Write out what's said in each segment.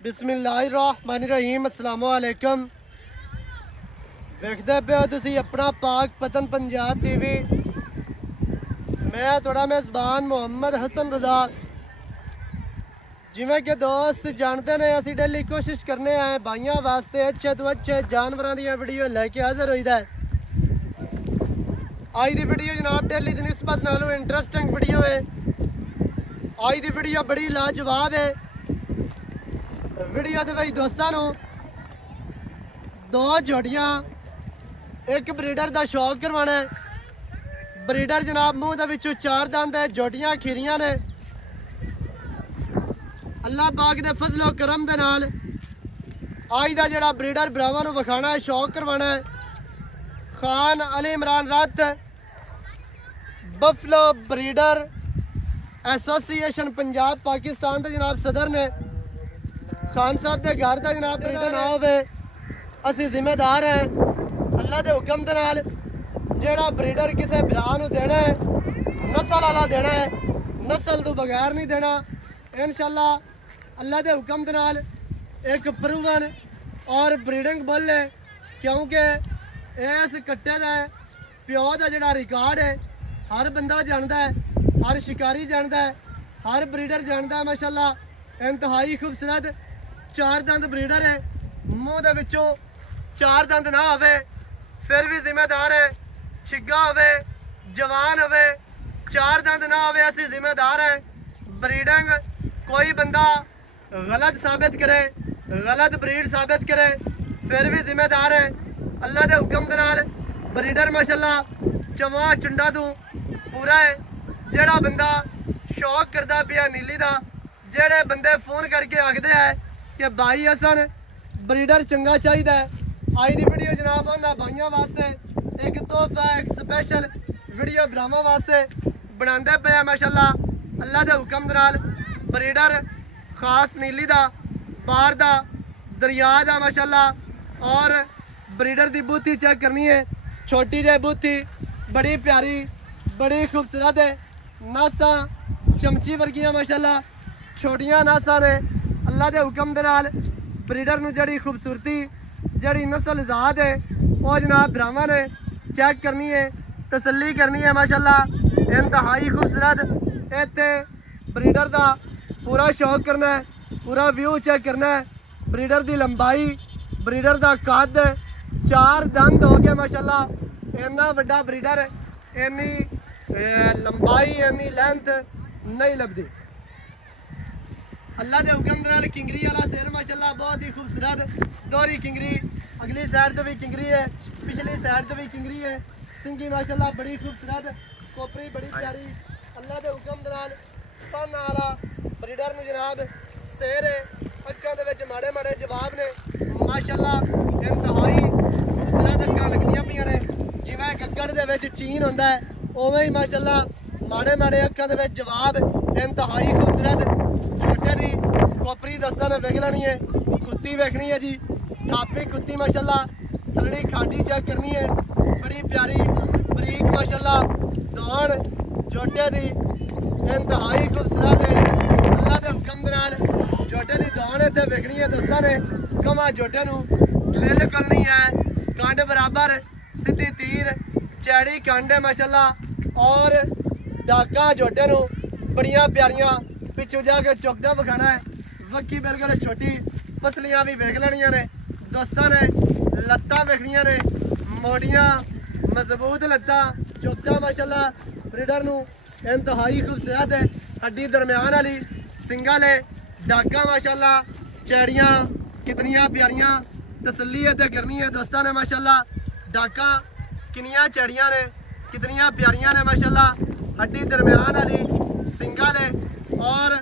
बिस्मिल्लाहिर्रहमानिर्रहीम अस्सलाम वालेकुम। वेखदे पे हो तुसी अपना पाक पतन पंजाब टीवी। मैं थोड़ा मेज़बान मोहम्मद हसन रज़ा। जिमें कि दोस्त जानते ने असी डेली कोशिश करने आए भाइयों वास्ते अच्छे तो अच्छे जानवरों दी वीडियो लैके हाजिर होईदा है। आज दी वीडियो जनाब डेली दी निस्बत नालों इंटरेस्टिंग वीडियो है। आज दी वीडियो बड़ी लाजवाब है। वीडियो दे भाई दोस्तों दो जोड़ियां एक ब्रीडर का शौक करवाना है। ब्रीडर जनाब मूँह दे विचों चार दंद है, जोड़ियां खीरियां ने। अल्लाह पाक दे फजलो करम दे नाल आज दा जेड़ा ब्रीडर भरावां नूं विखाना है, शौक करवाना है। खान अली इमरान रत buffalo breeder association Punjab Pakistan के जनाब सदर ने। खान साहब के घर का जनाब ब्रीडर ना होवे असी जिम्मेदार हैं। अल्लाह के हुक्म के नाल जेड़ा ब्रीडर किसी भरा नूं देना है नस्ल वाला देना है, नस्ल तो बगैर नहीं देना इंशाअल्लाह। अल्लाह के हुक्म के नाल एक प्रूवन और ब्रीडिंग बुल है, क्योंकि इस कट्टे का प्यो का जोड़ा रिकॉर्ड है हर बंदा जानता है, हर शिकारी जानता है, हर ब्रीडर जानता है। माशाल्लाह इंतहाई खूबसूरत चार दंद ब्रीडर है। मूँह दे विचों चार दंद ना होवे फिर भी जिम्मेदार है। छिग्गा होवे जवान होवे चार दंद ना होवे असी जिम्मेदार हैं। ब्रीडिंग कोई बंदा गलत साबित करे, गलत ब्रीड साबित करे फिर भी जिम्मेदार है। अल्लाह के हुक्म के नाल ब्रीडर माशाल्लाह चवा चुंडा तू पूरा है। जेड़ा बंदा शौक करता पिया नीली का, जेड़े बंदे फोन करके आखते हैं कि भाई हसन ब्रीडर चंगा चाहिए है, आज की वीडियो जनाब उन्होंने भाइयों वास्ते एक तोहफा एक स्पेशल वीडियो भरावां वास्ते बनाते पे माशाल्लाह। अल्लाह के हुक्म के नाल ब्रीडर खास नीली का बाहर का दरिया का माशाल्लाह। और ब्रीडर की बूथी चेक करनी है, छोटी जी बूथी बड़ी प्यारी बड़ी खूबसूरत है। नासा चमची वर्गियां माशाल्लाह छोटियां नासा ने। अल्लाह के हुक्म के नाल ब्रीडर नूं जड़ी खूबसूरती जड़ी नस्ल ज़ात है वो जनाब भरावां ने चेक करनी है, तसल्ली करनी है माशाल्लाह। इंतहाई खूबसूरत इत्थे ब्रीडर का पूरा शौक करना है, पूरा व्यू चेक करना है। ब्रीडर की लंबाई ब्रीडर का कद चार दंद हो गए माशाल्लाह। इन्ना वड्डा ब्रीडर इन्नी लंबाई इन्नी लेंथ नहीं लगती। अल्लाह के हुक्म के नाल किंगरी वाला सिर माशाल्लाह बहुत ही खूबसूरत दोहरी किंगरी। अगली साइड तो भी किंगरी है, पिछली साइड तो भी किंगरी है। सिंगी माशाल्लाह बड़ी खूबसूरत, कोपरी बड़ी प्यारी। अल्लाह के हुक्म के नाल सन वाला ब्रीडर नूं जनाब शेर है। अक्कां दे विच माड़े माड़े जवाब ने माशाल्लाह। इंतहाई खूबसूरत अक्कां लगदियां पियां ने, जिवें गग्गड़ दे विच चीन हुंदा है उवें ही माशाल्लाह माड़े माड़े अक्कां दे विच जवाब। इंतहाई खूबसूरत छोटे दी कोपरी दस्तां ने वेख लैनी है, कुत्ती वेखनी है जी थापी कुत्ती माशाल्लाह। थल्ली खाडी चेक करनी है बड़ी प्यारी बरीक माशाल्लाह दौड़ जोटे दी इंतहाई खूबसूरत है। अल्लाह के हुक्म के नाल जोटे की दौड़ इत्थे वेखनी है दोस्तों ने। कमा जोटे नूं बिल्कुल नहीं है, कंड बराबर सीधी तीर चैड़ी कंड है माशाल्लाह। और डाका जोटे नूं बड़ियां प्यारियां पिछू जाके चौकटा विखाना है। वक्की बिल्कुल छोटी पसलियां भी वेख लैनियां ने दोस्तों ने। लत्तां वेखनियां ने मोटियां मजबूत लत्तां, चौकटा माशाल्लाह ब्रीडर नूं इंतहाई खूबसूरत है। हड्डी दरम्यान वाली सिंगल है, डाका माशाल्लाह चैड़ियां कितनियां प्यारियां तसल्ली इत्थे करनी है दोस्तों ने माशाल्लाह। डाका किनियां चैड़ियां ने कितनियां प्यारियां ने माशाल्लाह। हड्डी दरम्यान वाली सिंगल है और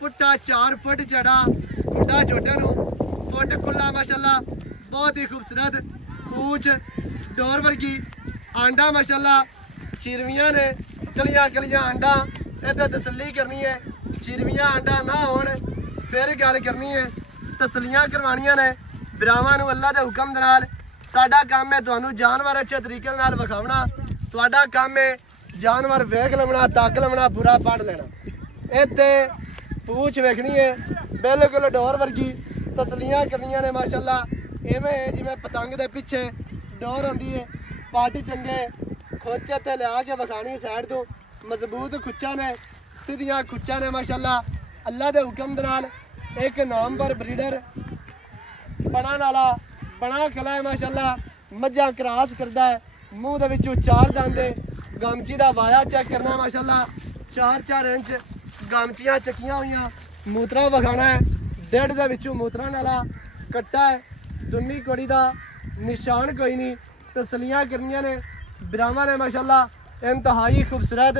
पुट्टा 4 फुट चढ़ा खुड्डा जोटे नूं फुट खुला माशाल्लाह बहुत ही खूबसूरत। पूछ डोर वर्गी आंडा माशाल्लाह चिरवियां ने कलियां कलियां आंडा। इत्थे तसल्ली करनी है, चिरवियां आंडा ना होण फिर गल करनी है, तसलियां करवानियां ने भरावां नूं। अल्लाह के हुक्म दे नाल साडा काम है तुहानूं जानवर अच्छे तरीके नाल विखावना। तुहाडा काम है जानवर वेख लवना, तक लवना, पूरा पढ़ लेना। इत्थे पूछ वेखनी है बिल्कुल डोर वर्गी तसलियां करनियां ने माशाल्लाह। इवें जिवें पतंग दे पिछे डोर आंदी है, पट चंगे खोचे ते लिया के विखानी साइड तो मजबूत खुच्चा ने, सीधियां खुच्चा ने माशाल्लाह। अल्लाह दे हुक्म दे नाल एक नामवर ब्रीडर बना नाला बना खला है माशाल्लाह। मज्जां क्रॉस करदा है, मूँह दे विचों 4 दंद, गमची दा वाया चेक करना माशाल्लाह। 4-4 इंच गमचियां चकियां हुईयां, मूत्रा विखाना है, 1.5 दे विचों मूत्रा नाला कट्टा है, दुन्नी कोड़ी दा निशान कोई नहीं। तसलियां करनियां ने, बिरावां ने माशाल्लाह, इंतहाई खूबसूरत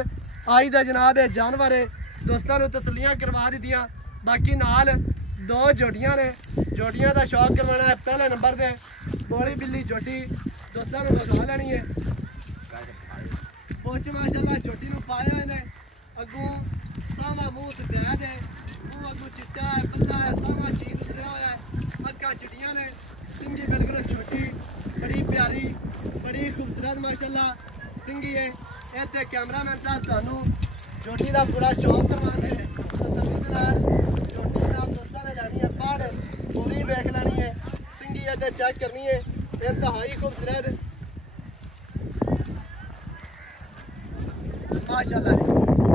आई दा जनाब ये जानवर है। दोस्तों को तसलियां करवा दित्तियां। बाकी नाल 2 जोड़ियां ने, जोड़ियां का शौक करवाना है। पहले नंबर पे बोली बिल्ली जोटी दोस्तों को बता लेनी है। पुछ माशाल्लाह जोटी को पाया है, अगों सावा मूँह सफेद है, मूँह अगों चिट्टा है, पल्ला है, सावा चीन उतरिया हुआ है, अक्कां चिट्टियां ने, सिंगी बिल्कुल छोटी, बड़ी प्यारी, बड़ी खूबसूरत माशाल्लाह सिंगी है। इतने कैमरामैन साहब थानू जोटी का पूरा शौक करवाने तसल्ली दे नाल जोटी जनाब दोस्तों ने जानी है पहाड़ पूरी वेख लैनी है, सिंगी इतने चेक करनी है, इंतहाई खूबसूरत माशाल्लाह।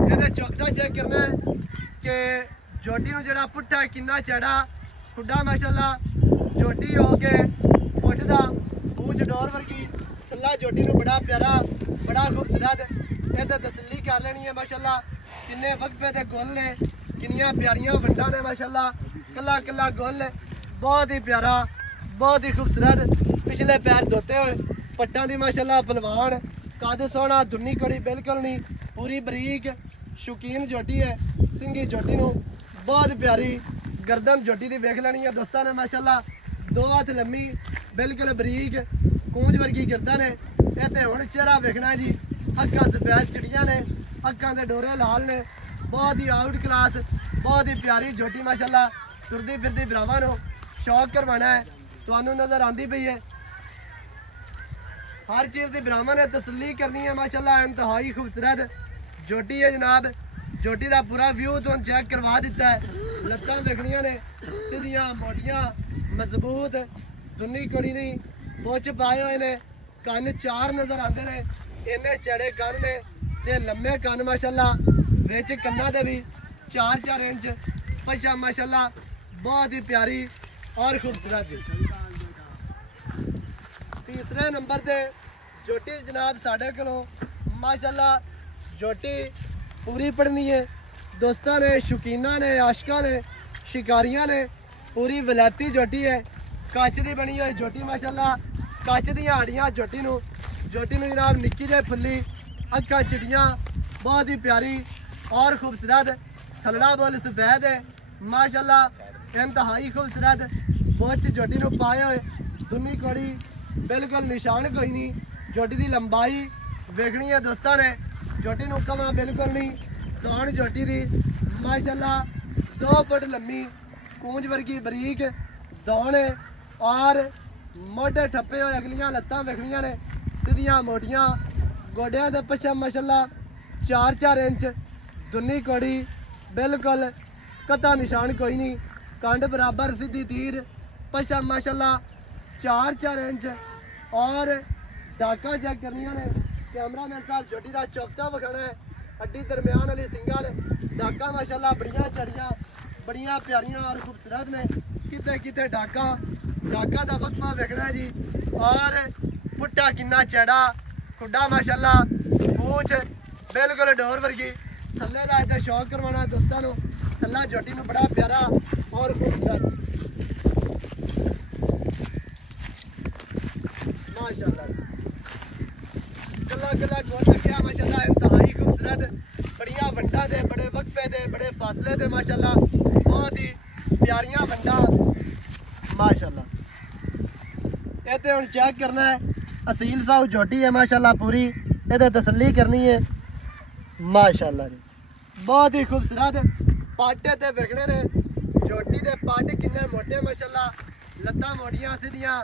ये चौकटा चेक करना है कि जोटी को जरा पुट्ठा किन्ना चढ़ा खुडा माशाल्लाह। जोटी हो के फुट का पूछ डोर वर्गी कला जोटी को बड़ा प्यारा बड़ा खूबसूरत ये तसल्ली कर लेनी है माशाल्लाह। किन्ने वक्फे के गुल ने, किनिया प्यारियां वंडा ने माशाल्लाह, कला कला गुल बहुत ही प्यारा बहुत ही खूबसूरत। पिछले पैर धोते हुए पट्टा दी माशाल्लाह पलवान कद सोहना, दुन्नी कड़ी बिल्कुल नहीं, पूरी बरीक शौकीन जोटी है। सिंगी जोटी नू बहुत प्यारी गर्दन जोटी दी वेख लेनी है दोस्तों ने माशाल्लाह। 2 हाथ लम्मी बिल्कुल बरीक कूंज वर्गी गर्दन है। ये तो हुण चेहरा वेखना जी, अक्कां सफेद चिड़ियां ने, अक्कां दे डोरे लाल ने, बहुत ही आउट क्लास बहुत ही प्यारी जोटी माशाल्लाह। तुरदी फिरदी भरावां नू शौक करवाना है, तुहानू नज़र आंदी पई है। हर चीज़ की भरावां ने तसल्ली करनी है माशाल्लाह। इंतहाई खूबसूरत जोटी है जनाब। जोटी का पूरा व्यू तुहानू चेक करवा दिता है। लत्तां देखनियां ने सीधियां मोटियां मजबूत, दुन्नी कोड़ी नहीं, पुछ पाए हुए ने, कन 4 नज़र आते हैं, इन्ने चढ़े कन ने ते लम्बे कन माशाल्लाह। विच कन्ना दे भी 4-4 इंच पछा माशाल्लाह बहुत ही प्यारी और खूबसूरत। तीसरे नंबर पे जोटी जनाब साढ़े कोलों माशाल्लाह जोटी पूरी पढ़नी है दोस्तों ने, शौकीना ने, आशका ने, शिकारियां ने, पूरी वलैती जोटी है। कच की बनी हुई जोटी माशाल्लाह, कच दी हाड़ियां जोटी नू जनाब निक्की जे फुल्ली, अक्कां चिड़ियां बहुत ही प्यारी और खूबसूरत, थलड़ा बोल सफेद है माशाल्लाह, इंतहाई खूबसूरत। बोच जोटी नू पाए हुए, दुन्नी कोड़ी बिल्कुल निशान कोई नहीं। जोटी की लंबाई वेखनी है दोस्तों ने, जोटी नू कमा बिल्कुल नहीं, दौड़ जोटी दी माशाल्लाह 2 फुट लम्मी कूंज वर्गी बरीक दौड़ है और मोटे ठप्पे हुए अगलियां लत्तां वेखनियां ने, सीधियां मोटियां, गोडियां दे पिछे माशाल्लाह 4-4 इंच, दुन्नी कोड़ी बिल्कुल कता निशान कोई नहीं, कंड बराबर सीधी तीर, पछा माशाल्लाह 4-4 इंच और डाका चेक करनियां ने। कैमरामैन साहब जोटी का चौकटा विखाना है, हड्डी दरम्यान वाली सिंगल डाका माशाल्लाह बड़िया चढ़िया बड़िया प्यारियां और खूबसूरत ने। किते किते डाका का वक्फा वेखना है जी, और पुट्टा किन्ना चढ़ा खुडा माशाल्लाह, पूछ बिल्कुल डोर वर्गी, थल्ले का इतना शौक करवाना दोस्तों को। थल्ला जोटी में बड़ा प्यारा और खूबसूरत माशाल्लाह, कला कला गोल लग्या माशाल्लाह, इंतहाई खूबसूरत, बड़िया वंडा दे, बड़े वक्फे दे, बड़े फासले दे माशाल्लाह, बहुत ही प्यारियां वंडा माशाल्लाह। ये तो हम चेक करना है, असील साहब जोटी है माशाल्लाह पूरी, ये तसल्ली करनी है माशाल्लाह जी, बहुत ही खूबसूरत। पाटे ते वेखने ने, जोटी दे पाटे किन्ने मोटे माशाल्लाह, लत्तां मोटियां सीधियां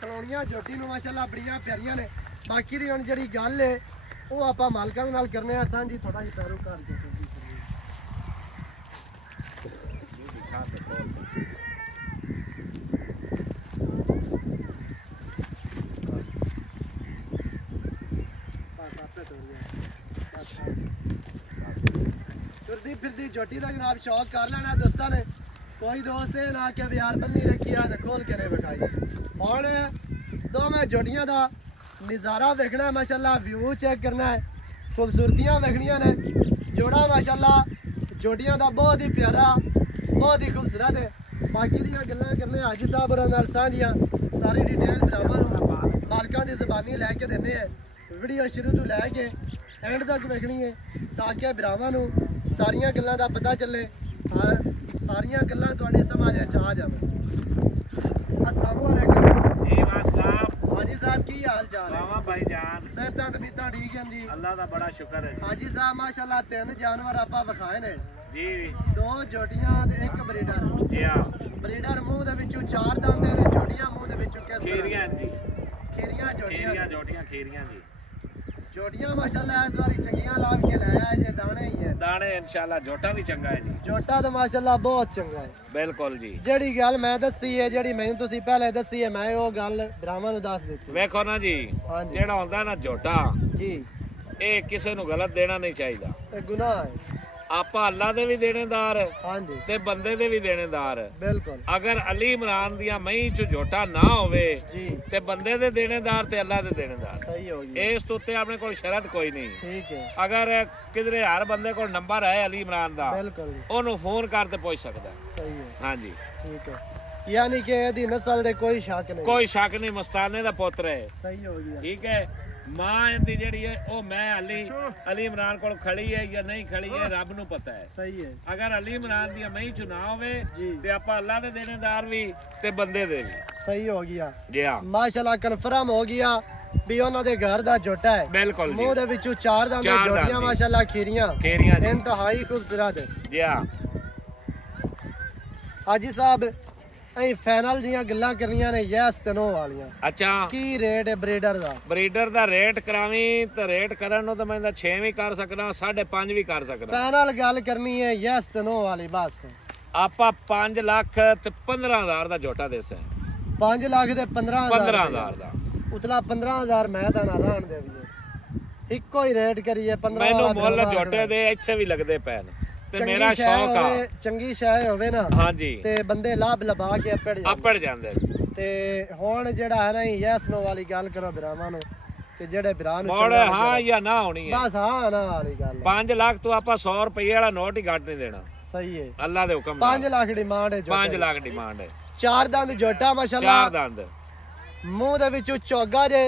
खलोनियां जोटी नूं माशाल्लाह बड़ियां प्यारियां ने। बाकी दी हुण जिहड़ी गल है वो आपां मालकां दे नाल करने आ सांझी, थोड़ा जिहा पैरों कर दो। फिरती झोटी का जनाब शौक कर लेना दोस्तों ने। कोई दोस्त है ना कि यार बन्नी रखी है खोल के नहीं बखाई। और दोवें झोटियां का नज़ारा वेखना है माशाल्लाह, व्यू चेक करना है, खूबसूरतियां वेखनियां ने। जोड़ा माशाल्लाह झोटियां का बहुत ही प्यारा, बहुत ही खूबसूरत है। बाकी दियां गल्लां करने हाजी साहब और नाल सांझियां सारी डिटेल भरावां मालकां दी ज़बानी लैके देने हैं। वीडियो शुरू तो लैके एंड तक वेखनी है ताकि भरावां नूं सारियां गल्लां दा पता चले और सारियां गल्लां तुहाडी समझ आ जावन। अस्सलाम वालेकुम जी वासलाम। हाजी साहब की हाल चाल है? भाई जान सेहतां तबीयतां ठीक हैं जी? अल्लाह का बड़ा शुक्र है हाजी साहब माशाल्लाह 3 जानवर आपां विखाए ने, जी 2 झोटियां ते 1 ब्रीडर। जी हाँ ब्रीडर मूँह दे विचों 4 दंद ते झोटियां मूँह दे विचों किस तरह? खीरियां जी, खीरियां झोटियां जोटियां खीरियां जी। झोटियां माशाल्लाह इस बारी चंगियां लाभ के लाया है जे दाने ही है। दाने इंशाल्लाह जोटा भी चंगा है जी। झोटा तो माशाल्लाह बहुत चंगा है। बिल्कुल जी। जेड़ी गल मैं दसी है, जेड़ी मैनू तुसी पहले दसी है, मैं वो गल भरावां नूं दस दित्ती। वेखो ना जी, हाँ जी। जेड़ा होंदा ना जोटा, जी ये किसी नूं गलत देना नहीं चाहिए। ये गुनाह है। ਆਪਾਂ ਅੱਲਾ ਦੇ ਵੀ ਦੇਣੇਦਾਰ हाँ जी ਤੇ ਬੰਦੇ ਦੇ ਵੀ ਦੇਣੇਦਾਰ। बिल्कुल ਅਗਰ ਅਲੀ ਇਮਰਾਨ ਦੀਆਂ ਮਹੀਂ ਚ ਝੋਟਾ ਨਾ ਹੋਵੇ जी ਤੇ ਬੰਦੇ ਦੇ ਦੇਣੇਦਾਰ ਤੇ ਅੱਲਾ ਦੇ ਦੇਣੇਦਾਰ। सही हो गया। ਇਸ ਤੋਂ ਉੱਤੇ ਆਪਣੇ ਕੋਲ ਸ਼ਰਤ ਕੋਈ ਨਹੀਂ। ठीक है ਅਗਰ ਕਿਧਰੇ ਹਰ ਬੰਦੇ ਕੋਲ ਨੰਬਰ ਹੈ ਅਲੀ ਇਮਰਾਨ ਦਾ, बिल्कुल ਉਹਨੂੰ ਫੋਨ ਕਰਕੇ ਪੁੱਛ ਸਕਦਾ। सही है। ਹਾਂਜੀ ठीक है यानी कि ਇਹਦੀ नस्ल दे कोई शक नहीं। ਕੋਈ ਸ਼ੱਕ ਨਹੀਂ, ਮਸਤਾਨੇ ਦਾ ਪੁੱਤਰ ਹੈ। सही हो गया। ਠੀਕ ਹੈ। ਮਾਂ ਇਹਦੀ ਜਿਹੜੀ ਹੈ ਉਹ ਮੈਂ ਅਲੀ ਇਮਰਾਨ ਕੋਲ ਖੜੀ ਹੈ ਜਾਂ ਨਹੀਂ ਖੜੀ ਹੈ ਰੱਬ ਨੂੰ ਪਤਾ ਹੈ। सही है ਅਗਰ ਅਲੀ ਇਮਰਾਨ ਦੀ ਮਹੀਂ ਚ ਨਾ ਹੋਵੇ जी ਤੇ ਆਪਾਂ ਅੱਲਾ ਦੇ ਦੇਣੇਦਾਰ ਵੀ ਤੇ ਬੰਦੇ ਦੇ ਵੀ। सही हो गया ਜੀ ਹਾਂ माशाल्लाह कन्फर्म हो गया भी ਉਹਨਾਂ ਦੇ ਘਰ ਦਾ ਝੋਟਾ ਹੈ। ਬਿਲਕੁਲ ਮੂੰਹ ਜੀ। ਦੇ ਵਿੱਚੋਂ 4 ਦੰਦ ਚਾਰ ਝੋਟੀਆਂ ਦੰਦ। ਮਾਸ਼ਾਅੱਲਾ ਖੀਰੀਆਂ ਖੀਰੀਆਂ ਜੀ। ਇੰਤਹਾਈ ਖੂਬਸੂਰਤ ਹੈ। ਜੀ ਹਾਂ ਹਾਜੀ ਸਾਹਿਬ ਅਸੀਂ ਫਾਈਨਲ ਦੀਆਂ ਗੱਲਾਂ ਕਰਨੀਆਂ ਨੇ ਯੈਸ ਤਨੋ ਵਾਲੀਆਂ। ਅੱਛਾ ਕੀ ਰੇਟ ਹੈ ਬਰੀਡਰ ਦਾ? ਬਰੀਡਰ ਦਾ ਰੇਟ ਕਰਾਵੀਂ ਤੇ ਰੇਟ ਕਰਨ ਨੂੰ ਤਾਂ ਮੈਂ 6 ਵੀ ਕਰ ਸਕਦਾ, 5.5 ਵੀ ਕਰ ਸਕਦਾ। ਫਾਈਨਲ ਗੱਲ ਕਰਨੀ ਹੈ ਯੈਸ ਤਨੋ ਵਾਲੀ ਬਸ। ਆਪਾਂ 5 ਲੱਖ ਤੇ 15,000 ਦਾ ਝੋਟਾ ਦੇਸਾਂ। 5 ਲੱਖ ਦੇ 15,000 15,000 ਦਾ ਉਤਲਾ 15,000 ਮੈਂ ਤਾਂ ਨਾ ਰਹਿਣ ਦੇ ਵੀ ਇੱਕੋ ਹੀ ਰੇਟ ਕਰੀਏ 15। ਮੈਨੂੰ ਮੁੱਲ ਝੋਟੇ ਦੇ ਇੱਥੇ ਵੀ ਲੱਗਦੇ ਪੈਣ ਤੇ ਮੇਰਾ ਸ਼ੌਕ ਆ। ਚੰਗੀ ਸ਼ੈ ਹੋਵੇ ਨਾ ਹਾਂਜੀ ਤੇ ਬੰਦੇ ਲਾਭ ਲਬਾ ਕੇ ਆਪੜ ਜਾਂਦੇ। ਤੇ ਹੁਣ ਜਿਹੜਾ ਹੈ ਨਾ ਯੈਸ ਨੋ ਵਾਲੀ ਗੱਲ ਕਰੋ ਭਰਾਵਾਂ ਨੂੰ ਤੇ ਜਿਹੜੇ ਭਰਾ ਨੂੰ ਮੋੜ ਹਾਂ ਜਾਂ ਨਾ ਹੋਣੀ ਹੈ। ਬਸ ਹਾਂ ਨਾ ਵਾਲੀ ਗੱਲ 5 ਲੱਖ ਤੋਂ ਆਪਾਂ 100 ਰੁਪਏ ਵਾਲਾ ਨੋਟ ਹੀ ਘੱਟ ਨਹੀਂ ਦੇਣਾ। ਸਹੀ ਹੈ। ਅੱਲਾ ਦੇ ਹੁਕਮ 5 ਲੱਖ ਡਿਮਾਂਡ ਹੈ। 5 ਲੱਖ ਡਿਮਾਂਡ ਹੈ। 4 ਦੰਦ ਝੋਟਾ ਮਾਸ਼ਾਅੱਲਾ। 4 ਦੰਦ ਮੂੰਹ ਦੇ ਵਿੱਚੋਂ ਚੋਗਾ ਜੇ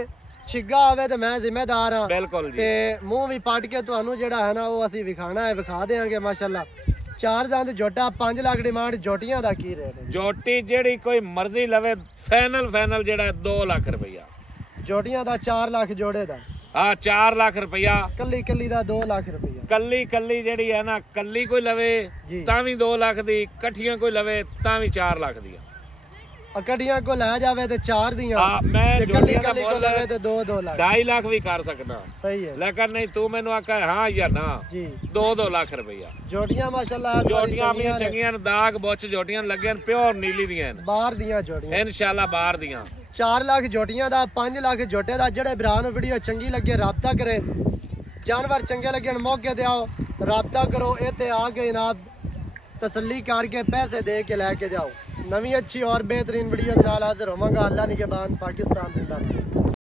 ਛਿੱਗਾ ਹੋਵੇ ਤੇ ਮੈਂ ਜ਼ਿੰਮੇਦਾਰ ਹਾਂ। ਬਿਲਕੁਲ ਜੀ। ਤੇ ਮੂੰਹ ਵੀ ਪੱਟ ਕੇ ਤੁਹਾਨੂੰ ਜਿਹੜਾ ਹੈ ਨਾ ਉਹ ਅਸੀਂ ਵਿਖਾਣਾ ਹੈ, ਵਿਖਾ ਦੇਾਂਗੇ ਮਾਸ਼ਾਅੱਲਾ। 4 ਦੰਦ ਝੋਟਾ 5 ਲੱਖ ਡਿਮਾਂਡ। ਝੋਟੀਆਂ ਦਾ ਕੀ ਰੇਟ ਹੈ? ਝੋਟੀ ਜਿਹੜੀ ਕੋਈ ਮਰਜ਼ੀ ਲਵੇ ਫਾਈਨਲ ਜਿਹੜਾ 2 ਲੱਖ ਰੁਪਇਆ। ਝੋਟੀਆਂ ਦਾ 4 ਲੱਖ ਜੋੜੇ ਦਾ। ਹਾਂ 4 ਲੱਖ ਰੁਪਇਆ। ਕੱਲੀ ਦਾ 2 ਲੱਖ ਰੁਪਇਆ। ਕੱਲੀ ਜਿਹੜੀ ਹੈ ਨਾ, ਕੱਲੀ ਕੋਈ ਲਵੇ ਜੀ। ਤਾਂ ਵੀ 2 ਲੱਖ ਦੀ, ਇਕੱਠੀਆਂ ਕੋਈ ਲਵੇ ਤਾਂ ਵੀ 4 ਲੱਖ ਦੀ। ਇਕੱਠੀਆਂ ਕੋ ਲੈ ਜਾਵੇ ਤੇ 4 ਦੀਆਂ। ਮੈਂ ਤੇ ਕੱਲੀ ਕੋ ਲਵੇ ਤੇ 2 ਲੱਖ। 2.5 ਲੱਖ ਵੀ ਕਰ ਸਕਦਾ। ਸਹੀ ਹੈ। ਲੇਕਿਨ ਨਹੀਂ ਤੂੰ ਮੈਨੂੰ ਆਖਾ ਹਾਂ ਜਾਂ ਨਾ ਜੀ 2 ਲੱਖ ਰੁਪਇਆ। ਜੋਟੀਆਂ ਮਾਸ਼ਾਅੱਲਾ ਜੋਟੀਆਂ ਆਪਣੀਆਂ ਚੰਗੀਆਂ ਨੇ, ਦਾਗ ਬੁੱਚ ਜੋਟੀਆਂ ਲੱਗੀਆਂ ਪਿਓਰ ਨੀਲੀ ਦੀਆਂ ਨੇ। ਬਾਹਰ ਦੀਆਂ ਜੋਟੀਆਂ ਇਨਸ਼ਾਅੱਲਾ ਬਾਹਰ ਦੀਆਂ। 4 ਲੱਖ ਜੋਟੀਆਂ ਦਾ 5 ਲੱਖ ਝੋਟੇ ਦਾ। ਜਿਹੜੇ ਭਰਾ ਨੂੰ ਵੀਡੀਓ ਚੰਗੀ ਲੱਗੇ ਰਾਬਤਾ ਕਰੇ, ਜਾਨਵਰ ਚੰਗੇ ਲੱਗਣ ਮੌਕੇ ਤੇ ਆਓ ਰਾਬਤਾ ਕਰੋ। ਇੱਥੇ ਆ ਕੇ ਜਨਾਬ ਤਸੱਲੀ ਕਰਕੇ ਪੈਸੇ ਦੇ ਕੇ ਲੈ ਕੇ ਜਾਓ। ਨਵੀਂ ਅੱਛੀ और बेहतरीन वीडियो के नाल हाजिर होवांगा। अल्लाह निगहबान। पाकिस्तान जिंदाबाद।